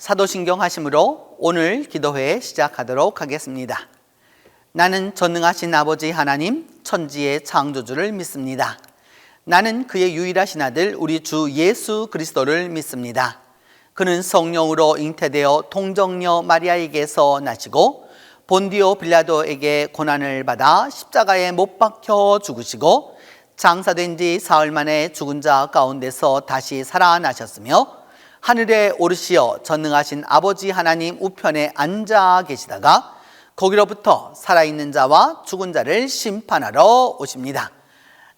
사도신경 하심으로 오늘 기도회 시작하도록 하겠습니다. 나는 전능하신 아버지 하나님 천지의 창조주를 믿습니다. 나는 그의 유일하신 아들 우리 주 예수 그리스도를 믿습니다. 그는 성령으로 잉태되어 동정녀 마리아에게서 나시고 본디오 빌라도에게 고난을 받아 십자가에 못 박혀 죽으시고 장사된 지 사흘 만에 죽은 자 가운데서 다시 살아나셨으며 하늘에 오르시어 전능하신 아버지 하나님 우편에 앉아 계시다가 거기로부터 살아있는 자와 죽은 자를 심판하러 오십니다.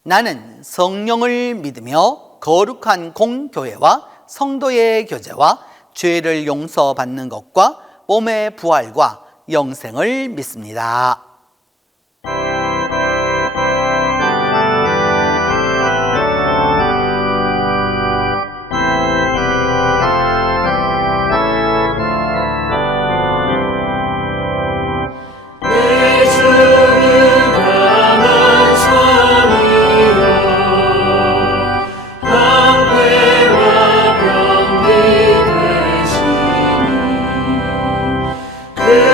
나는 성령을 믿으며 거룩한 공교회와 성도의 교제와 죄를 용서받는 것과 몸의 부활과 영생을 믿습니다. 근원하는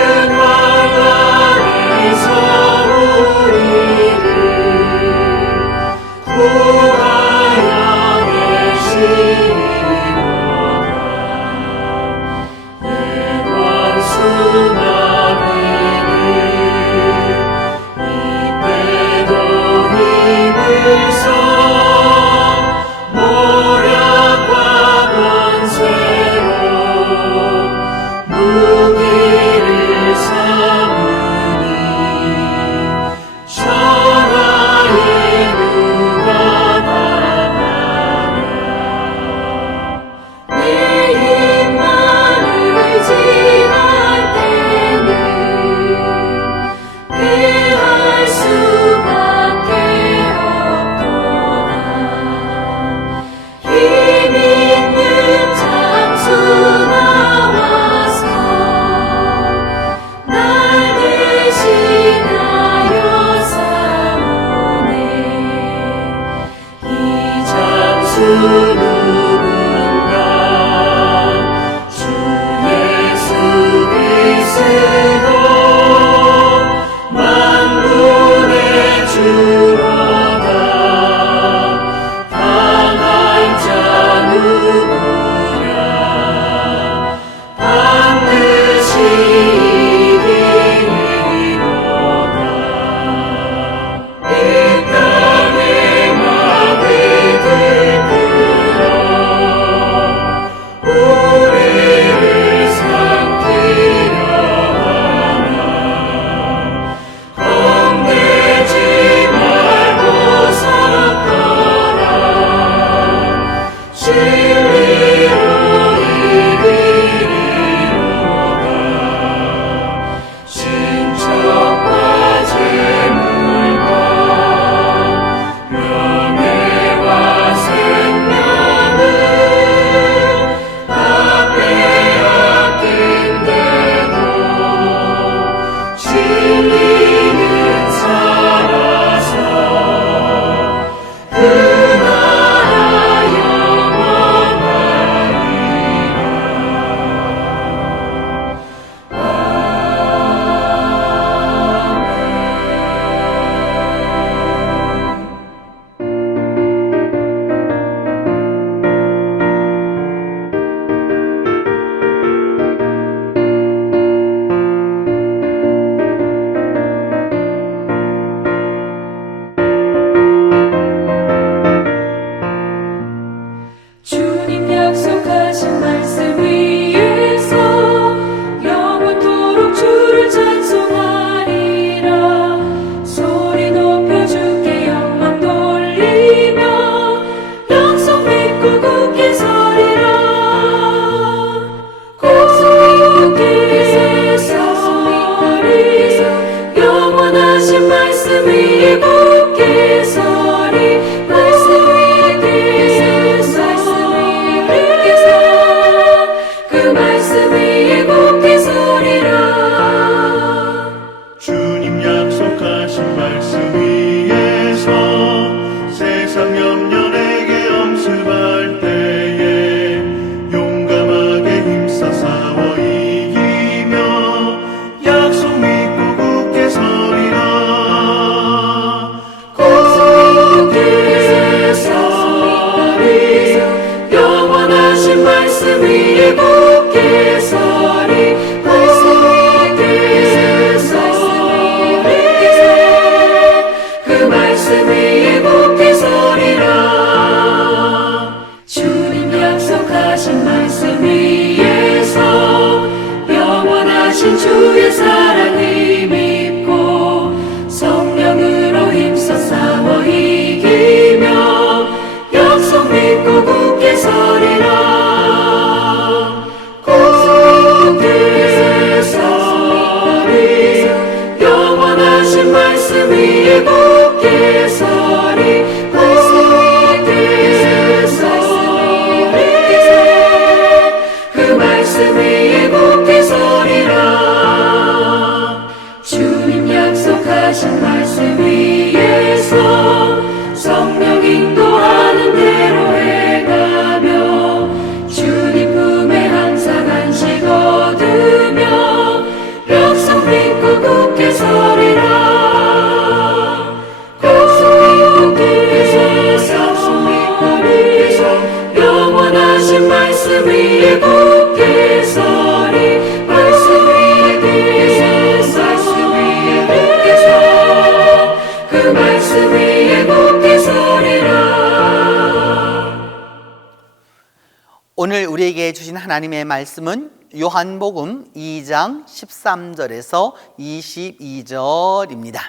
하나님의 말씀은 요한복음 2장 13절에서 22절입니다.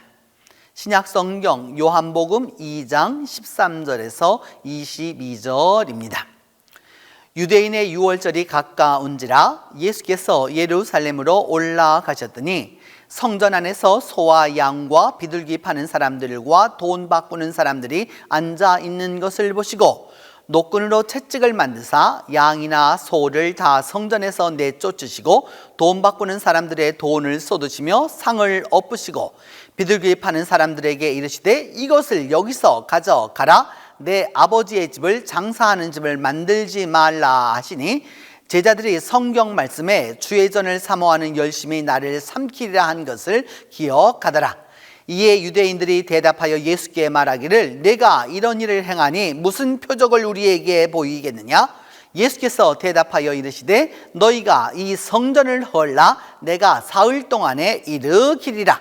신약성경 요한복음 2장 13절에서 22절입니다. 유대인의 유월절이 가까운지라 예수께서 예루살렘으로 올라가셨더니 성전 안에서 소와 양과 비둘기 파는 사람들과 돈 바꾸는 사람들이 앉아 있는 것을 보시고 노끈으로 채찍을 만드사 양이나 소를 다 성전에서 내쫓으시고 돈 바꾸는 사람들의 돈을 쏟으시며 상을 엎으시고 비둘기 파는 사람들에게 이르시되 이것을 여기서 가져가라. 내 아버지의 집을 장사하는 집을 만들지 말라 하시니 제자들이 성경 말씀에 주의 전을 사모하는 열심히 나를 삼키리라 한 것을 기억하더라. 이에 유대인들이 대답하여 예수께 말하기를 내가 이런 일을 행하니 무슨 표적을 우리에게 보이겠느냐? 예수께서 대답하여 이르시되 너희가 이 성전을 헐라 내가 사흘 동안에 일으키리라.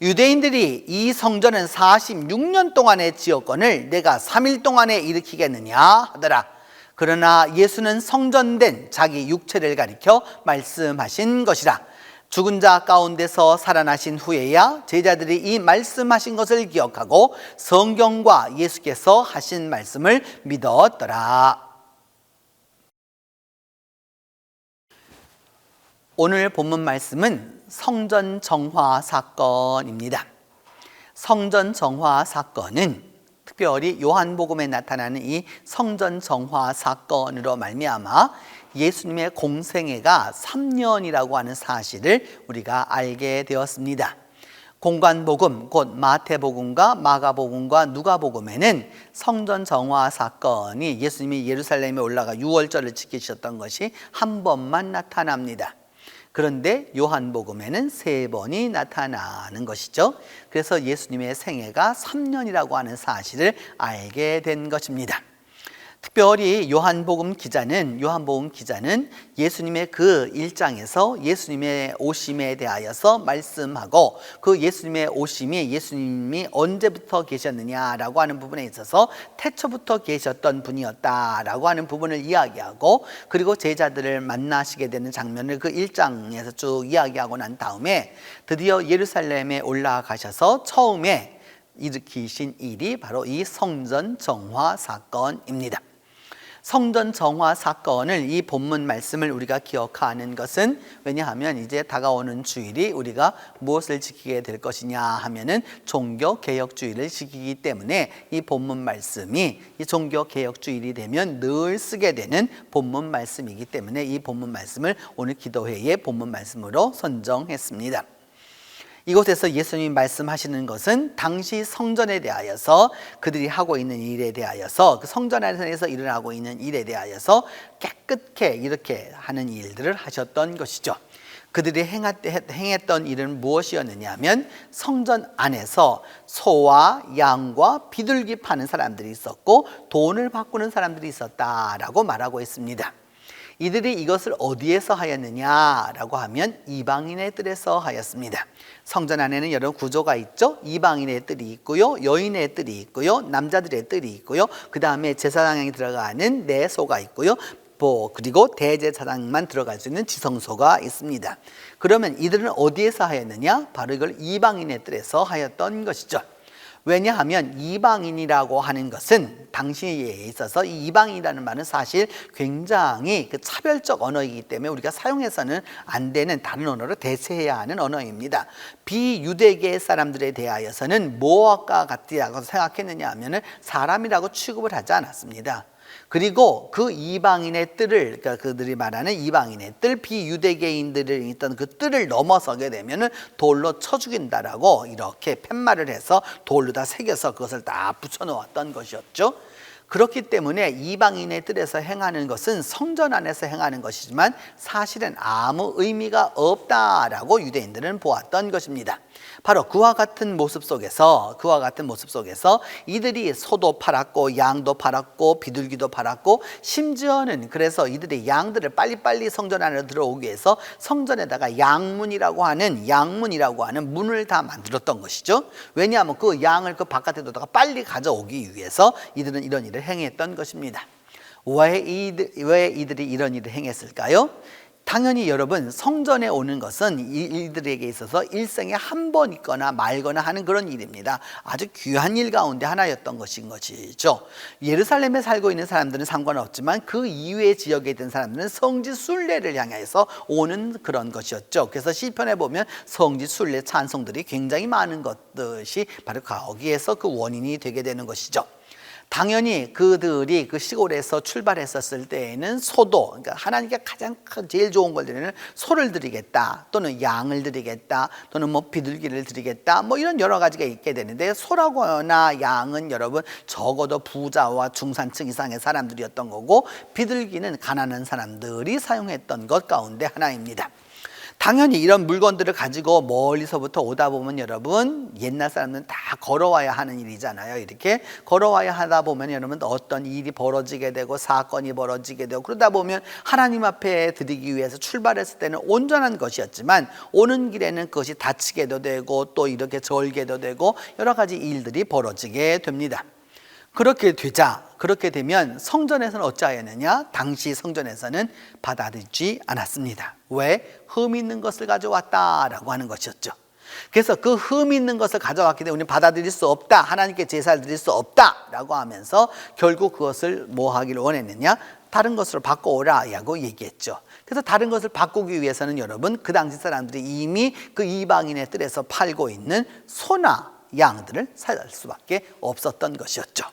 유대인들이 이 성전은 46년 동안에 지었거늘 내가 3일 동안에 일으키겠느냐 하더라. 그러나 예수는 성전된 자기 육체를 가리켜 말씀하신 것이라. 죽은 자 가운데서 살아나신 후에야 제자들이 이 말씀하신 것을 기억하고 성경과 예수께서 하신 말씀을 믿었더라. 오늘 본문 말씀은 성전 정화 사건입니다. 성전 정화 사건은 특별히 요한복음에 나타나는 이 성전 정화 사건으로 말미암아 예수님의 공생애가 3년이라고 하는 사실을 우리가 알게 되었습니다. 공관복음 곧 마태복음과 마가복음과 누가복음에는 성전 정화 사건이 예수님이 예루살렘에 올라가 유월절을 지키셨던 것이 한 번만 나타납니다. 그런데 요한복음에는 3번이 나타나는 것이죠. 그래서 예수님의 생애가 3년이라고 하는 사실을 알게 된 것입니다. 특별히 요한복음 기자는 예수님의 그 1장에서 예수님의 오심에 대하여서 말씀하고 그 예수님의 오심이 예수님이 언제부터 계셨느냐라고 하는 부분에 있어서 태초부터 계셨던 분이었다라고 하는 부분을 이야기하고 그리고 제자들을 만나시게 되는 장면을 그 1장에서 쭉 이야기하고 난 다음에 드디어 예루살렘에 올라가셔서 처음에 일으키신 일이 바로 이 성전 정화 사건입니다. 성전 정화 사건을 이 본문 말씀을 우리가 기억하는 것은 왜냐하면 이제 다가오는 주일이 우리가 무엇을 지키게 될 것이냐 하면은 종교개혁주의를 지키기 때문에 이 본문 말씀이 이 종교개혁주일이 되면 늘 쓰게 되는 본문 말씀이기 때문에 이 본문 말씀을 오늘 기도회의 본문 말씀으로 선정했습니다. 이곳에서 예수님이 말씀하시는 것은 당시 성전에 대하여서 그들이 하고 있는 일에 대하여서 그 성전 안에서 일어나고 있는 일에 대하여서 깨끗게 이렇게 하는 일들을 하셨던 것이죠. 그들이 행했던 일은 무엇이었느냐 하면 성전 안에서 소와 양과 비둘기 파는 사람들이 있었고 돈을 바꾸는 사람들이 있었다라고 말하고 있습니다. 이들이 이것을 어디에서 하였느냐라고 하면 이방인의 뜰에서 하였습니다. 성전 안에는 여러 구조가 있죠. 이방인의 뜰이 있고요, 여인의 뜰이 있고요, 남자들의 뜰이 있고요, 그 다음에 제사장이 들어가는 내소가 있고요, 그리고 대제사장만 들어갈 수 있는 지성소가 있습니다. 그러면 이들은 어디에서 하였느냐? 바로 이걸 이방인의 뜰에서 하였던 것이죠. 왜냐하면 이방인이라고 하는 것은 당시에 있어서 이 이방인이라는 말은 사실 굉장히 그 차별적 언어이기 때문에 우리가 사용해서는 안 되는 다른 언어로 대체해야 하는 언어입니다. 비유대계 사람들에 대하여서는 무엇과 같으라고 생각했느냐 하면은 사람이라고 취급을 하지 않았습니다. 그리고 그 이방인의 뜰을, 그러니까 그들이 말하는 이방인의 뜰, 비유대계인들이 있던 그 뜰을 넘어서게 되면은 돌로 쳐 죽인다라고 이렇게 팻말을 해서 돌로 다 새겨서 그것을 다 붙여 놓았던 것이었죠. 그렇기 때문에 이방인의 뜰에서 행하는 것은 성전 안에서 행하는 것이지만 사실은 아무 의미가 없다라고 유대인들은 보았던 것입니다. 바로 그와 같은 모습 속에서 이들이 소도 팔았고 양도 팔았고 비둘기도 팔았고 심지어는 그래서 이들이 양들을 빨리빨리 성전 안으로 들어오기 위해서 성전에다가 양문이라고 하는 문을 다 만들었던 것이죠. 왜냐하면 그 양을 그 바깥에 두다가 빨리 가져오기 위해서 이들은 이런 일을 행했던 것입니다. 왜 이들이 이런 일을 행했을까요? 당연히 여러분, 성전에 오는 것은 이들에게 있어서 일생에 한 번 있거나 말거나 하는 그런 일입니다. 아주 귀한 일 가운데 하나였던 것인 것이죠. 예루살렘에 살고 있는 사람들은 상관없지만 그 이외의 지역에 있던 사람들은 성지 순례를 향해서 오는 그런 것이었죠. 그래서 시편에 보면 성지 순례 찬송들이 굉장히 많은 것이 바로 거기에서 그 원인이 되게 되는 것이죠. 당연히 그들이 그 시골에서 출발했었을 때에는 소도, 그러니까 하나님께 가장 제일 좋은 걸 드리는 소를 드리겠다, 또는 양을 드리겠다, 또는 뭐 비둘기를 드리겠다, 뭐 이런 여러 가지가 있게 되는데, 소라거나 양은 여러분 적어도 부자와 중산층 이상의 사람들이었던 거고, 비둘기는 가난한 사람들이 사용했던 것 가운데 하나입니다. 당연히 이런 물건들을 가지고 멀리서부터 오다 보면 여러분, 옛날 사람들은 다 걸어와야 하는 일이잖아요. 이렇게 걸어와야 하다 보면 여러분 어떤 일이 벌어지게 되고 사건이 벌어지게 되고, 그러다 보면 하나님 앞에 드리기 위해서 출발했을 때는 온전한 것이었지만 오는 길에는 그것이 다치게도 되고 또 이렇게 절게도 되고 여러 가지 일들이 벌어지게 됩니다. 그렇게 되면 성전에서는 어찌하였느냐? 당시 성전에서는 받아들이지 않았습니다. 왜? 흠 있는 것을 가져왔다라고 하는 것이었죠. 그래서 그 흠 있는 것을 가져왔기 때문에 우리는 받아들일 수 없다, 하나님께 제사를 드릴 수 없다라고 하면서 결국 그것을 뭐 하기를 원했느냐? 다른 것으로 바꿔오라고 얘기했죠. 그래서 다른 것을 바꾸기 위해서는 여러분, 그 당시 사람들이 이미 그 이방인의 뜰에서 팔고 있는 소나 양들을 살 수밖에 없었던 것이었죠.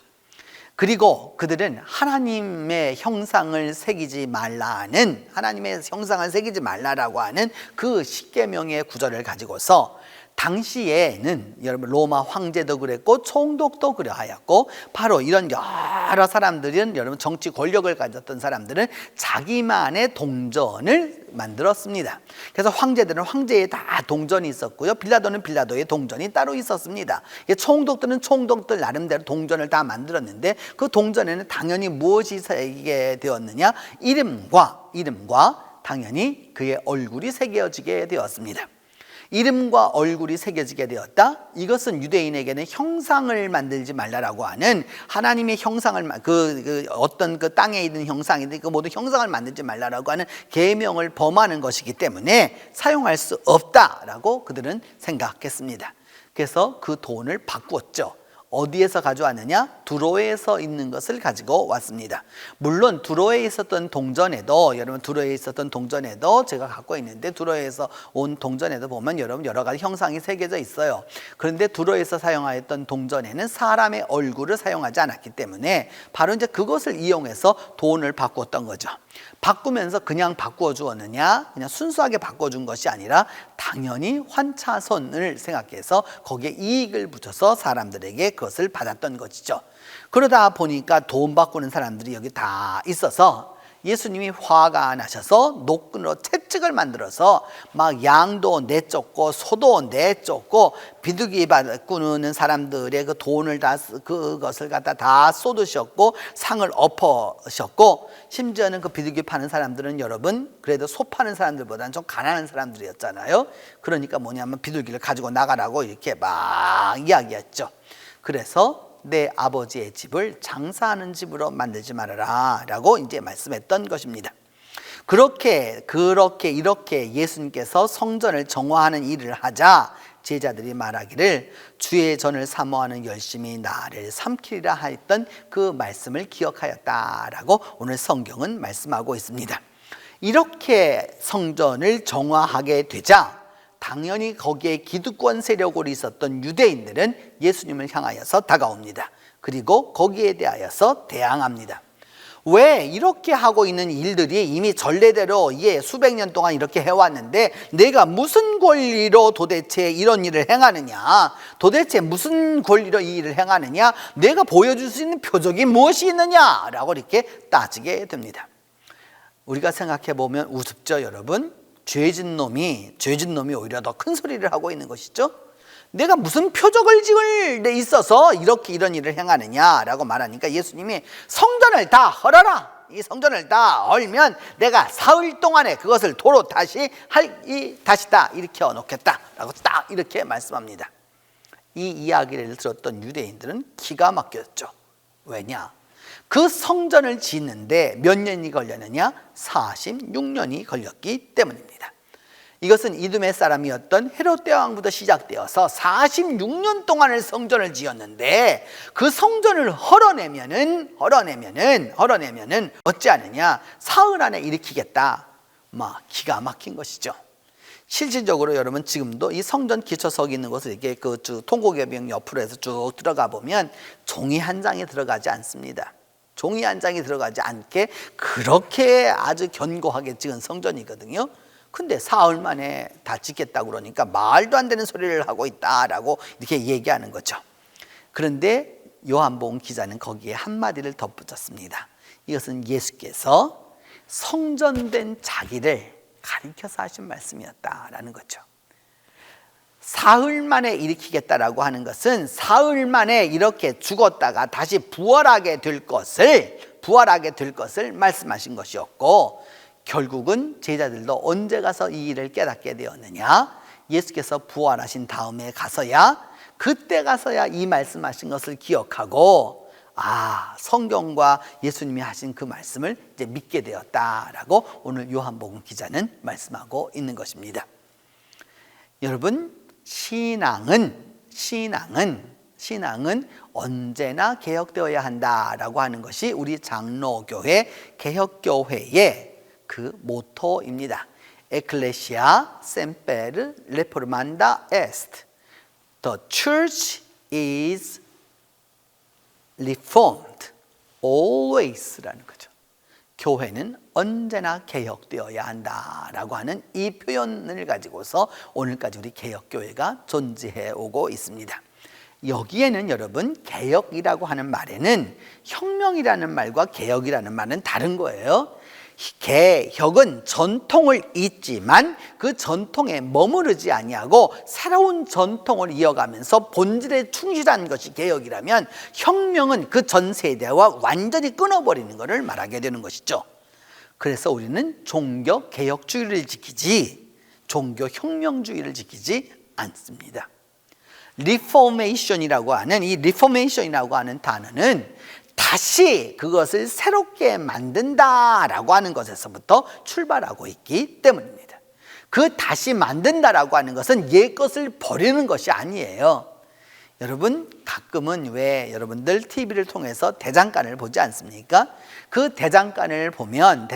그리고 그들은 하나님의 형상을 새기지 말라는, 하나님의 형상을 새기지 말라라고 하는 그 십계명의 구절을 가지고서 당시에는 여러분 로마 황제도 그랬고 총독도 그러하였고, 바로 이런 여러 사람들은 여러분 정치 권력을 가졌던 사람들은 자기만의 동전을 만들었습니다. 그래서 황제들은 황제에 다 동전이 있었고요, 빌라도는 빌라도의 동전이 따로 있었습니다. 총독들은 총독들 나름대로 동전을 다 만들었는데, 그 동전에는 당연히 무엇이 새기게 되었느냐? 이름과 당연히 그의 얼굴이 새겨지게 되었습니다. 이름과 얼굴이 새겨지게 되었다. 이것은 유대인에게는 형상을 만들지 말라라고 하는, 하나님의 형상을 어떤 그 땅에 있는 형상인데 그 모든 형상을 만들지 말라라고 하는 계명을 범하는 것이기 때문에 사용할 수 없다라고 그들은 생각했습니다. 그래서 그 돈을 바꾸었죠. 어디에서 가져왔느냐? 두로에서 있는 것을 가지고 왔습니다. 물론 두로에 있었던 동전에도, 여러분 두로에 있었던 동전에도 제가 갖고 있는데, 두로에서 온 동전에도 보면 여러분 여러 가지 형상이 새겨져 있어요. 그런데 두로에서 사용하였던 동전에는 사람의 얼굴을 사용하지 않았기 때문에 바로 이제 그것을 이용해서 돈을 바꾸었던 거죠. 바꾸면서 그냥 바꾸어 주었느냐? 그냥 순수하게 바꿔준 것이 아니라 당연히 환차손을 생각해서 거기에 이익을 붙여서 사람들에게 그것을 받았던 것이죠. 그러다 보니까 돈 바꾸는 사람들이 여기 다 있어서 예수님이 화가 나셔서 노끈으로 채찍을 만들어서 막 양도 내쫓고 소도 내쫓고 비둘기 바꾸는 사람들의 그 돈을 다, 그것을 갖다 다 쏟으셨고 상을 엎으셨고, 심지어는 그 비둘기 파는 사람들은 여러분 그래도 소 파는 사람들보다는 좀 가난한 사람들이었잖아요. 그러니까 뭐냐면 비둘기를 가지고 나가라고 이렇게 막 이야기했죠. 그래서 내 아버지의 집을 장사하는 집으로 만들지 말아라 라고 이제 말씀했던 것입니다. 이렇게 예수님께서 성전을 정화하는 일을 하자 제자들이 말하기를 주의 전을 사모하는 열심히 나를 삼키리라 하였던 그 말씀을 기억하였다라고 오늘 성경은 말씀하고 있습니다. 이렇게 성전을 정화하게 되자 당연히 거기에 기득권 세력으로 있었던 유대인들은 예수님을 향하여서 다가옵니다. 그리고 거기에 대하여서 대항합니다. 왜 이렇게 하고 있는 일들이 이미 전례대로 수백 년 동안 이렇게 해왔는데 내가 무슨 권리로 도대체 이런 일을 행하느냐? 도대체 무슨 권리로 이 일을 행하느냐? 내가 보여줄 수 있는 표적이 무엇이 있느냐? 라고 이렇게 따지게 됩니다. 우리가 생각해 보면 우습죠, 여러분? 죄진 놈이 오히려 더 큰 소리를 하고 있는 것이죠. 내가 무슨 표적을 지을 데 있어서 이런 일을 행하느냐라고 말하니까 예수님이 성전을 다 헐어라. 이 성전을 다 헐면 내가 사흘 동안에 그것을 도로 다시 일으켜 놓겠다라고 딱 이렇게 말씀합니다. 이 이야기를 들었던 유대인들은 기가 막혔죠. 왜냐? 그 성전을 짓는데 몇 년이 걸렸느냐? 46년이 걸렸기 때문입니다. 이것은 이두메 사람이었던 헤롯 대왕부터 시작되어서 46년 동안을 성전을 지었는데 그 성전을 헐어내면은 어찌하느냐? 사흘 안에 일으키겠다. 기가 막힌 것이죠. 실질적으로 여러분 지금도 이 성전 기초석이 있는 곳을 이렇게 그 통곡여병 옆으로 해서 쭉 들어가 보면 종이 한 장이 들어가지 않습니다. 종이 한 장이 들어가지 않게 그렇게 아주 견고하게 찍은 성전이거든요. 근데 사흘 만에 다 짓겠다고 그러니까 말도 안 되는 소리를 하고 있다라고 이렇게 얘기하는 거죠. 그런데 요한복음 기자는 거기에 한마디를 덧붙였습니다. 이것은 예수께서 성전된 자기를 가리켜서 하신 말씀이었다라는 거죠. 사흘 만에 일으키겠다라고 하는 것은 사흘 만에 이렇게 죽었다가 다시 부활하게 될 것을 말씀하신 것이었고, 결국은 제자들도 언제 가서 이 일을 깨닫게 되었느냐? 예수께서 부활하신 다음에 가서야, 그때 가서야 이 말씀하신 것을 기억하고, 성경과 예수님이 하신 그 말씀을 이제 믿게 되었다라고 오늘 요한복음 기자는 말씀하고 있는 것입니다. 여러분, 신앙은 언제나 개혁되어야 한다라고 하는 것이 우리 장로교회 개혁교회의 그 모토입니다. Ecclesia semper reformanda est. The church is reformed always라는 거죠. 교회는 언제나 개혁되어야 한다라고 하는 이 표현을 가지고서 오늘까지 우리 개혁교회가 존재해 오고 있습니다. 여기에는 여러분, 개혁이라고 하는 말에는 혁명이라는 말과 개혁이라는 말은 다른 거예요. 개혁은 전통을 잊지만 그 전통에 머무르지 아니하고 새로운 전통을 이어가면서 본질에 충실한 것이 개혁이라면, 혁명은 그 전 세대와 완전히 끊어버리는 것을 말하게 되는 것이죠. 그래서 우리는 종교 개혁주의를 지키지 종교 혁명주의를 지키지 않습니다. 리포메이션이라고 하는 단어는 다시 그것을 새롭게 만든다라고 하는 것에서부터 출발하고 있기 때문입니다. 그 다시 만든다라고 하는 것은 옛 것을 버리는 것이 아니에요. 여러분, 가끔은 왜 여러분들 TV를 통해서 대장간을 보지 않습니까? 그 대장간을 보면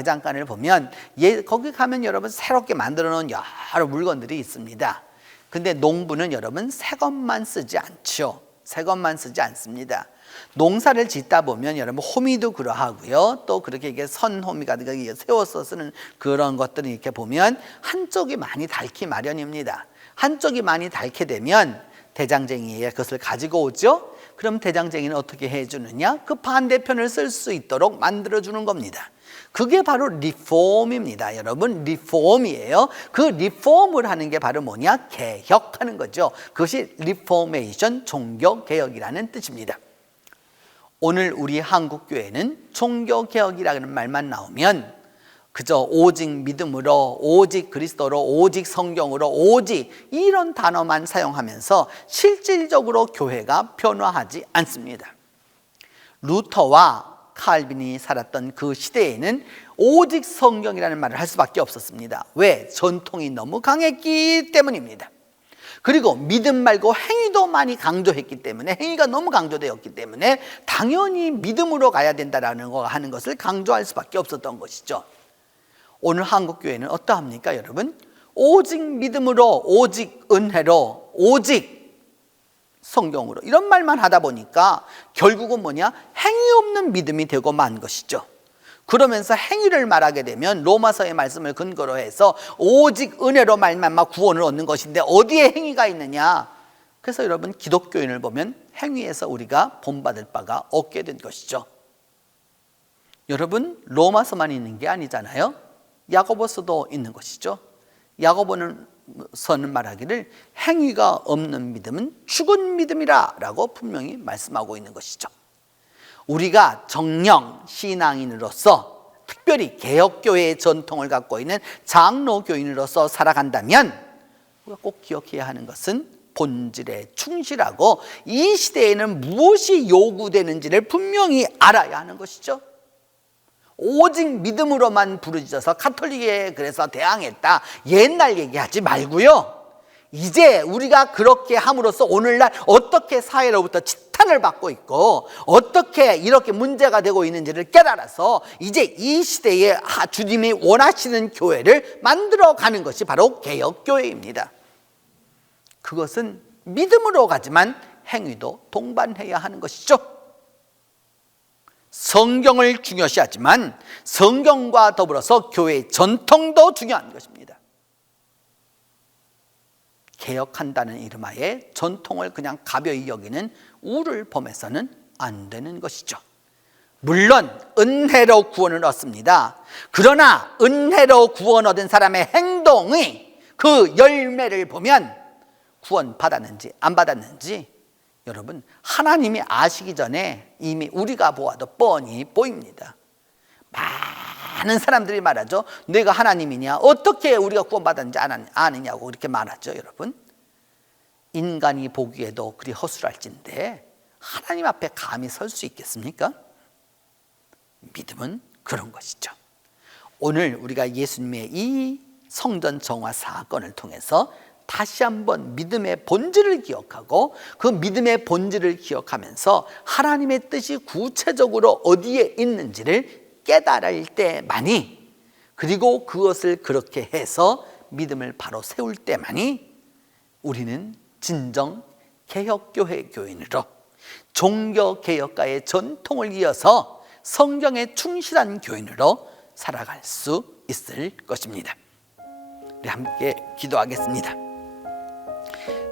거기 가면 여러분 새롭게 만들어 놓은 여러 물건들이 있습니다. 근데 농부는 여러분 새 것만 쓰지 않죠. 새 것만 쓰지 않습니다. 농사를 짓다 보면 여러분 호미도 그러하고요. 또 그렇게 이게 선호미가 세워서 쓰는 그런 것들을 이렇게 보면 한쪽이 많이 닳기 마련입니다. 한쪽이 많이 닳게 되면 대장쟁이가 그것을 가지고 오죠. 그럼 대장쟁이는 어떻게 해주느냐? 그 반대편을 쓸 수 있도록 만들어주는 겁니다. 그게 바로 리폼입니다. 여러분, 리폼이에요. 그 리폼을 하는 게 바로 뭐냐? 개혁하는 거죠. 그것이 리포메이션, 종교개혁이라는 뜻입니다. 오늘 우리 한국교회는 종교개혁이라는 말만 나오면 그저 오직 믿음으로, 오직 그리스도로, 오직 성경으로, 오직 이런 단어만 사용하면서 실질적으로 교회가 변화하지 않습니다. 루터와 칼빈이 살았던 그 시대에는 오직 성경이라는 말을 할 수밖에 없었습니다. 왜? 전통이 너무 강했기 때문입니다. 그리고 믿음 말고 행위도 많이 강조했기 때문에, 행위가 너무 강조되었기 때문에 당연히 믿음으로 가야 된다라는 거 하는 것을 강조할 수밖에 없었던 것이죠. 오늘 한국교회는 어떠합니까, 여러분? 오직 믿음으로, 오직 은혜로, 오직 성경으로 이런 말만 하다 보니까 결국은 뭐냐? 행위 없는 믿음이 되고 만 것이죠. 그러면서 행위를 말하게 되면 로마서의 말씀을 근거로 해서 오직 은혜로 말미암아 구원을 얻는 것인데 어디에 행위가 있느냐? 그래서 여러분, 기독교인을 보면 행위에서 우리가 본받을 바가 없게 된 것이죠. 여러분, 로마서만 있는 게 아니잖아요. 야고보서도 있는 것이죠. 야고보서는 말하기를 행위가 없는 믿음은 죽은 믿음이라 라고 분명히 말씀하고 있는 것이죠. 우리가 정령 신앙인으로서, 특별히 개혁교회의 전통을 갖고 있는 장로교인으로서 살아간다면 우리가 꼭 기억해야 하는 것은 본질에 충실하고 이 시대에는 무엇이 요구되는지를 분명히 알아야 하는 것이죠. 오직 믿음으로만 부르짖어서 카톨릭에 그래서 대항했다, 옛날 얘기하지 말고요, 이제 우리가 그렇게 함으로써 오늘날 어떻게 사회로부터 지탄을 받고 있고 어떻게 이렇게 문제가 되고 있는지를 깨달아서 이제 이 시대에 주님이 원하시는 교회를 만들어가는 것이 바로 개혁교회입니다. 그것은 믿음으로 가지만 행위도 동반해야 하는 것이죠. 성경을 중요시하지만 성경과 더불어서 교회의 전통도 중요한 것입니다. 개혁한다는 이름하에 전통을 그냥 가벼이 여기는 우를 범해서는 안 되는 것이죠. 물론 은혜로 구원을 얻습니다. 그러나 은혜로 구원 얻은 사람의 행동의 그 열매를 보면 구원 받았는지 안 받았는지 여러분 하나님이 아시기 전에 이미 우리가 보아도 뻔히 보입니다. 많은 사람들이 말하죠. 내가 하나님이냐, 어떻게 우리가 구원받았는지 아느냐고 이렇게 말하죠. 여러분, 인간이 보기에도 그리 허술할진데 하나님 앞에 감히 설 수 있겠습니까? 믿음은 그런 것이죠. 오늘 우리가 예수님의 이 성전 정화 사건을 통해서 다시 한번 믿음의 본질을 기억하고 그 믿음의 본질을 기억하면서 하나님의 뜻이 구체적으로 어디에 있는지를 깨달을 때만이, 그리고 그것을 그렇게 해서 믿음을 바로 세울 때만이 우리는 진정 개혁교회 교인으로 종교개혁가의 전통을 이어서 성경에 충실한 교인으로 살아갈 수 있을 것입니다. 우리 함께 기도하겠습니다.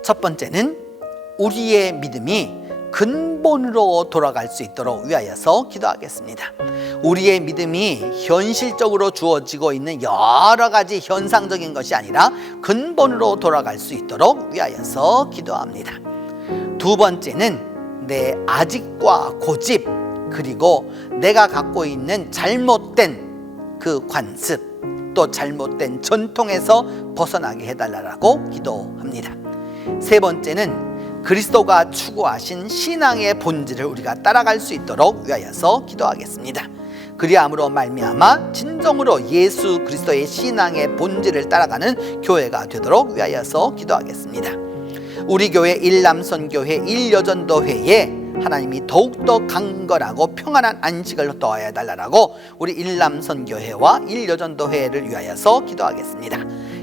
첫 번째는 우리의 믿음이 근본으로 돌아갈 수 있도록 위하여서 기도하겠습니다. 우리의 믿음이 현실적으로 주어지고 있는 여러 가지 현상적인 것이 아니라 근본으로 돌아갈 수 있도록 위하여서 기도합니다. 두 번째는 내 아집과 고집, 그리고 내가 갖고 있는 잘못된 그 관습, 또 잘못된 전통에서 벗어나게 해달라고 기도합니다. 세 번째는 그리스도가 추구하신 신앙의 본질을 우리가 따라갈 수 있도록 위하여서 기도하겠습니다. 그리함으로 말미암아 진정으로 예수 그리스도의 신앙의 본질을 따라가는 교회가 되도록 위하여서 기도하겠습니다. 우리 교회 일남선교회 일여전도회에 하나님이 더욱더 강건하고 평안한 안식을 더하여 달라고 우리 일남선교회와 일여전도회를 위하여서 기도하겠습니다.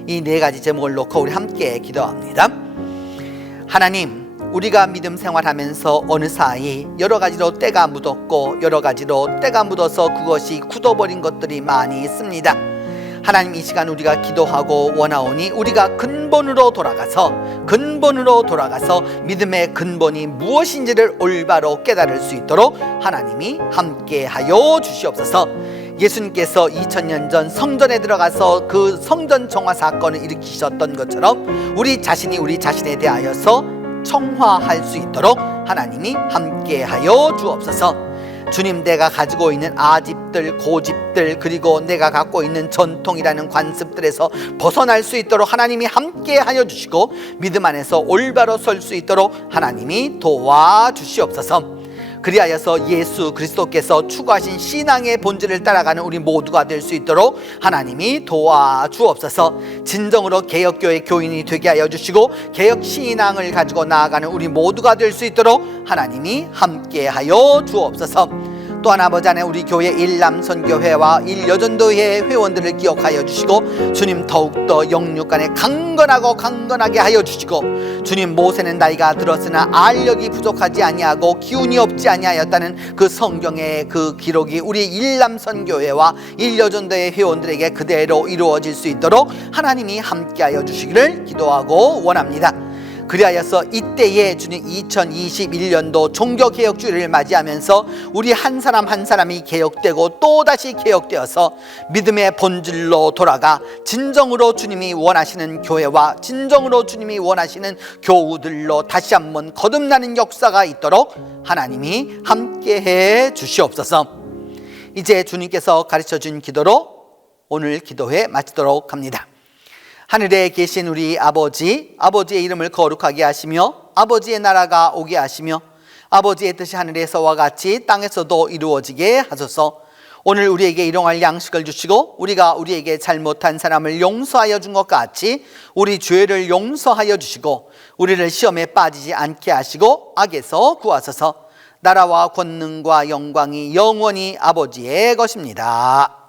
이 네 가지 제목을 놓고 우리 함께 기도합니다. 하나님, 우리가 믿음 생활하면서 어느 사이 여러 가지로 때가 묻었고 여러 가지로 때가 묻어서 그것이 굳어버린 것들이 많이 있습니다. 하나님, 이 시간 우리가 기도하고 원하오니 우리가 근본으로 돌아가서 믿음의 근본이 무엇인지를 올바로 깨달을 수 있도록 하나님이 함께하여 주시옵소서. 예수님께서 2000년 전 성전에 들어가서 그 성전 정화 사건을 일으키셨던 것처럼 우리 자신이 우리 자신에 대하여서 청화할 수 있도록 하나님이 함께하여 주옵소서. 주님, 내가 가지고 있는 아집들, 고집들, 그리고 내가 갖고 있는 전통이라는 관습들에서 벗어날 수 있도록 하나님이 함께하여 주시고 믿음 안에서 올바로 설 수 있도록 하나님이 도와주시옵소서. 그리하여서 예수 그리스도께서 추구하신 신앙의 본질을 따라가는 우리 모두가 될 수 있도록 하나님이 도와주옵소서. 진정으로 개혁교회 교인이 되게 하여 주시고 개혁신앙을 가지고 나아가는 우리 모두가 될 수 있도록 하나님이 함께하여 주옵소서. 또한 아버지 안에 우리 교회 일남선교회와 일여전도회 회원들을 기억하여 주시고 주님, 더욱더 영육간에 강건하게 하여 주시고 주님, 모세는 나이가 들었으나 알력이 부족하지 아니하고 기운이 없지 아니하였다는 그 성경의 그 기록이 우리 일남선교회와 일여전도회 회원들에게 그대로 이루어질 수 있도록 하나님이 함께하여 주시기를 기도하고 원합니다. 그리하여서 이때에 주님 2021년도 종교개혁주의를 맞이하면서 우리 한 사람 한 사람이 개혁되고 또다시 개혁되어서 믿음의 본질로 돌아가 진정으로 주님이 원하시는 교회와 진정으로 주님이 원하시는 교우들로 다시 한번 거듭나는 역사가 있도록 하나님이 함께해 주시옵소서. 이제 주님께서 가르쳐준 기도로 오늘 기도회 마치도록 합니다. 하늘에 계신 우리 아버지, 아버지의 이름을 거룩하게 하시며 아버지의 나라가 오게 하시며 아버지의 뜻이 하늘에서와 같이 땅에서도 이루어지게 하소서. 오늘 우리에게 일용할 양식을 주시고 우리가 우리에게 잘못한 사람을 용서하여 준 것 같이 우리 죄를 용서하여 주시고 우리를 시험에 빠지지 않게 하시고 악에서 구하소서. 나라와 권능과 영광이 영원히 아버지의 것입니다.